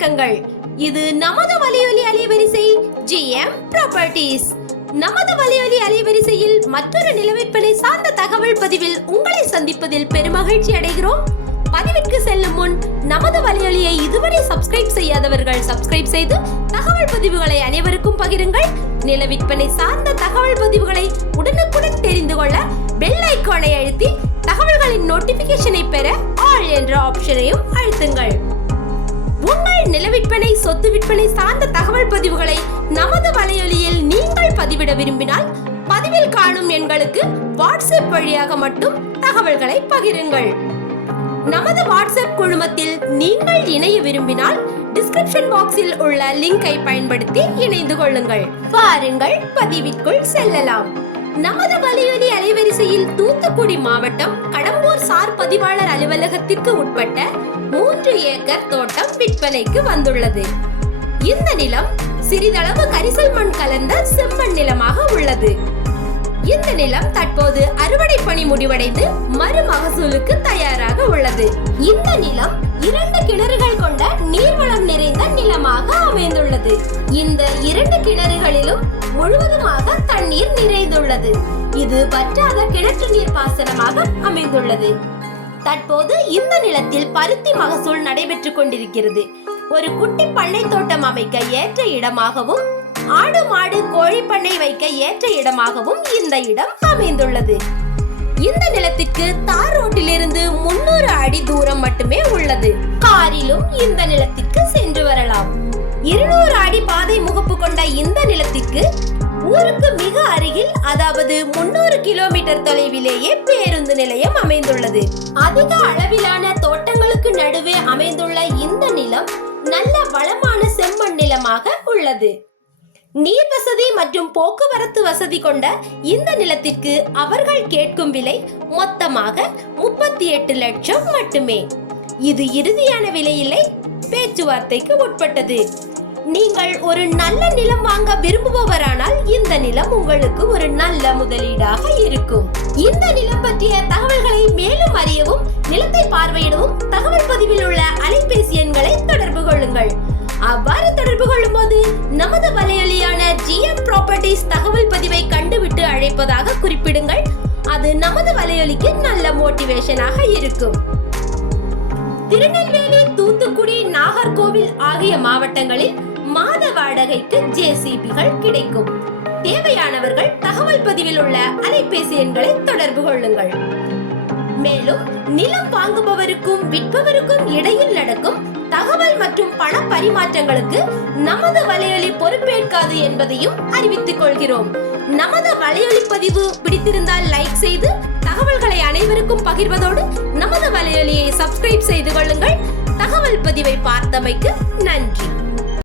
வணக்கங்கள். இது நமது வலியொலி அலைவரிசை ஜிஎம் ப்ராப்பர்ட்டிஸ் நமது வலியொலி அலைவரிசையில் மற்றொரு நிலவிற்பனை சார்ந்த தகவல் பதிவில் உங்களை சந்திப்பதில் பெருமகிழ்ச்சி அடைகிறோம். பதிவிற்கு செல்லும் முன் நமது வலியொலியை இதுவரை சப்ஸ்கிரைப் செய்யாதவர்கள் சப்ஸ்கிரைப் செய்து தகவல் பதிவுகளை அனைவருக்கும் பகிருங்கள். நில விற்பனை சார்ந்த தகவல் பதிவுகளை உடனுக்குடன் தெரிந்து கொள்ள பெல் ஐக்கானை அழுத்தி தகவல்களின் நோட்டிபிகேஷனை பெற ஆல் என்ற ஆப்ஷனையும் அழுத்துங்கள். சொத்து விற்பனை சார்ந்த தகவல் பதிவுகளை நமது வலையொலியில் நீங்கள் பதிவிட விரும்பினால் பதிவில் காணும் எண்களுக்கு வாட்ஸ்அப் வழியாக மட்டும் தகவல்களை பகிருங்கள். நமது வாட்ஸ்அப் குழுமத்தில் நீங்கள் இணைய விரும்பினால் டிஸ்கிரிப்ஷன் பாக்ஸில் உள்ள லிங்கை பயன்படுத்தி இணைந்து கொள்ளுங்கள். பாருங்கள் பதிவிற்குள் செல்லலாம். நமது வலியுறி அலைவரிசையில் தூத்துக்குடி மாவட்டம் கடம்பூர் சார் பதிவாளர் அலுவலகத்திற்கு உட்பட்ட மூன்று ஏக்கர் தோட்டம் விற்பனைக்கு வந்துள்ளது. இந்த நிலம் சிறிதளவு கரிசல் மண் கலந்த செம்மண் நிலமாக உள்ளது. இந்த நிலம் தற்போது அறுவடை பணி முடிவடைந்து மறு மகசூலுக்கு தயாராக உள்ளது. இந்த நிலம் இரண்டு கிணறுகள் கொண்ட நீர்வளம் நிறைந்த நிலமாக அமைந்துள்ளது. இந்த இரண்டு கிணறுகளிலும் முழுவதுமாக தண்ணீர் நிறைந்துள்ளது. இது வற்றாத கிணற்று நீர் பாசனமாக அமைந்துள்ளது. தற்போது இந்த நிலத்தில் பருத்தி மகசூல் நடைபெற்றுக் கொண்டிருக்கிறது. ஒரு குட்டி பண்ணை தோட்டம் அமைக்க ஏற்ற இடமாகவும் ஆடு மாடு கோழி பண்ணை வைக்க ஏற்ற இடமாகவும் இந்த இடம் அமைந்துள்ளது. இந்த நிலத்திற்கு தார் ரோட்டிலிருந்து முன்னூறு அடி தூரம் மட்டுமே உள்ளது. காரிலும் இந்த நிலத்திற்கு சென்று வரலாம். இருநூறு அடி பாதை முகப்பு கொண்ட இந்த நிலத்திற்கு ஊருக்கு மிக அருகில் அதாவது முன்னூறு கிலோமீட்டர் தொலைவிலேயே பேருந்து நிலையம் அமைந்துள்ளது. அதிக அளவிலான தோட்டங்களுக்கு நடுவே அமைந்துள்ள நல்ல வளமான செம்மண் நிலமாக உள்ளது. நீர் வசதி மற்றும் போக்குவரத்து வசதி கொண்ட இந்த நிலத்திற்கு அவர்கள் கேட்கும் விலை மொத்தமாக முப்பத்தி எட்டு லட்சம் மட்டுமே. இது இறுதியான விலையில்லை பேச்சுவார்த்தைக்கு உட்பட்டது. நீங்கள் ஒரு நல்ல நிலம் வாங்க விரும்புபவரானால் இந்த நிலம் உங்களுக்கு ஒரு நல்ல முதலீடாக இருக்கும். இந்த நிலம் பற்றிய தகவல்களை மேலும் அறியவும் நிலத்தை பார்வையிடவும் ப்ராப்பர்ட்டிஸ் தகவல் பதிவை கண்டுவிட்டு அழைப்பதாக குறிப்பிடுங்கள். அது நமது வலையொலிக்கு நல்ல மோட்டிவேஷனாக இருக்கும். திருநெல்வேலி தூத்துக்குடி நாகர்கோவில் ஆகிய மாவட்டங்களில் மாத வாடகைக்கு ஜேசிபிகள் கிடைக்கும். தேவையானவர்கள் தகவல் பதிவில் உள்ள அலைபேசி எண்களை தொடர்பு கொள்ளுங்கள். மேலும் நிலம் வாங்குபவருக்கும் விற்பவருக்கும் இடையில் நடக்கும் தகவல் மற்றும் பண பரிமாற்றங்களுக்கு நமது வலையொலி பொறுப்பேற்காது என்பதையும் அறிவித்துக் கொள்கிறோம். நமது வலையொலி பதிவு பிடித்திருந்தால் லைக் செய்து தகவல்களை அனைவருக்கும் பகிர்வதோடு நமது வலையொலியை சப்ஸ்கிரைப் செய்து கொள்ளுங்கள். தகவல் பதிவை பார்த்தமைக்கு நன்றி.